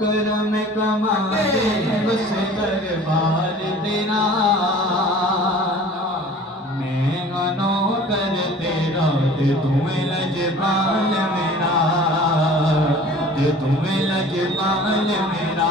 करम कमा दे उस दरबार तेरा, मैं गनो कर तेरा, ते तुम्हें लजपाल मेरा, ते तुम्हें लजपाल मेरा।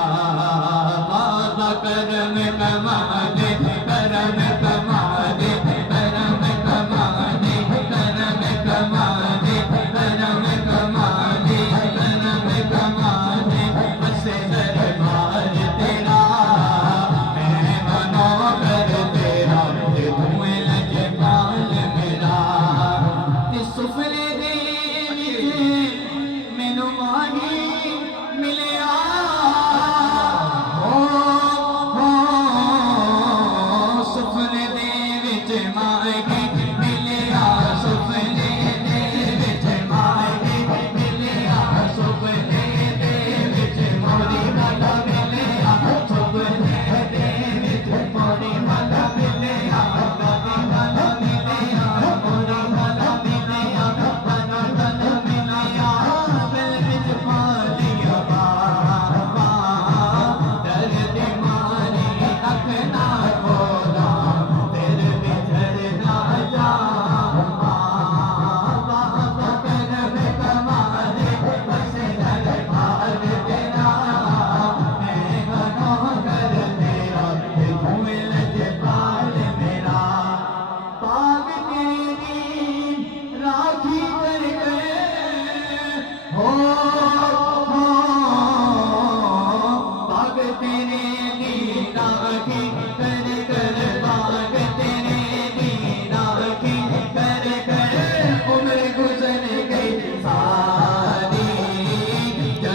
बाबा करम कमा दे, करम कमा दे, करम कमा दे, करम कमा दे, करम कमा दे, करम कमा दे बस दरबार तेरा, मैं मनो कर तेरा, ते तुम्हें लजपाल मेरा। ते सुफले दे मैनू माही मिलिया, हो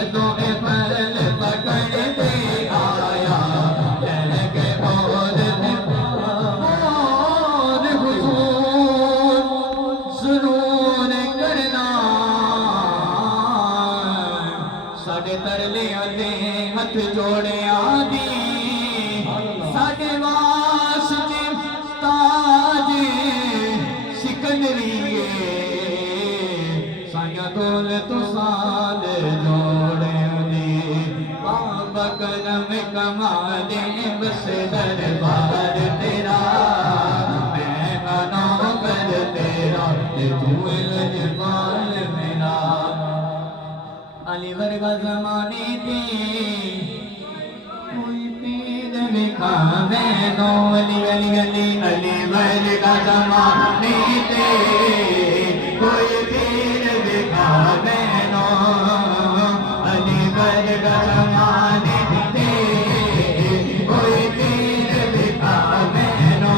जदों ए फल पकड़ के आया लहके और हुजूर सुरूर करना साडे तरलियां दे हथ जोड़िया दी साडे वास्ते ताज सिकंदरीए साया दोल तो साल जोड़े दी बाबा करम कमाले बस दरबार तेरा मैं मनो कर तेरा ते तू लजपाल मेरा अली वर्गा ज़माने थे कोई पीर विखावे नो अली अली अली अली वर्गा ज़माने थे कोई पीर विखावे नो अली वर्गा ज़माने थे कोई पीर विखावे नो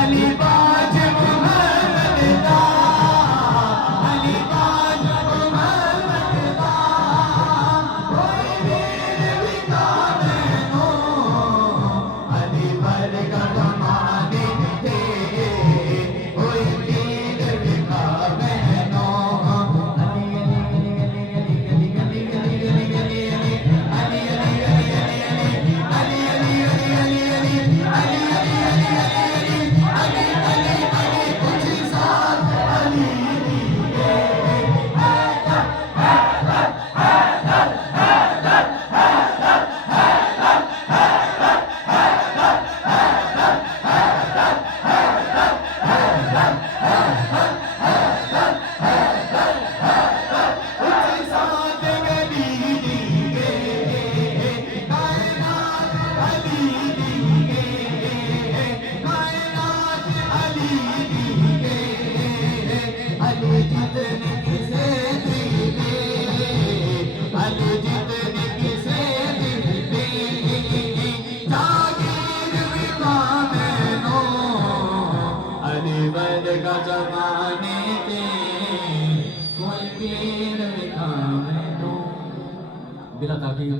अली बाज मुहम्मद दा अली बाज मुहम्मद दा कोई पीर विखावे नो अली वर्गा ज़माने थे कोई पीर विखावे नो अली अली अली अली अली अली अली अली अली अली अली अली वर्गा ज़माने थे कोई पीर विखावे नो बिला ताकी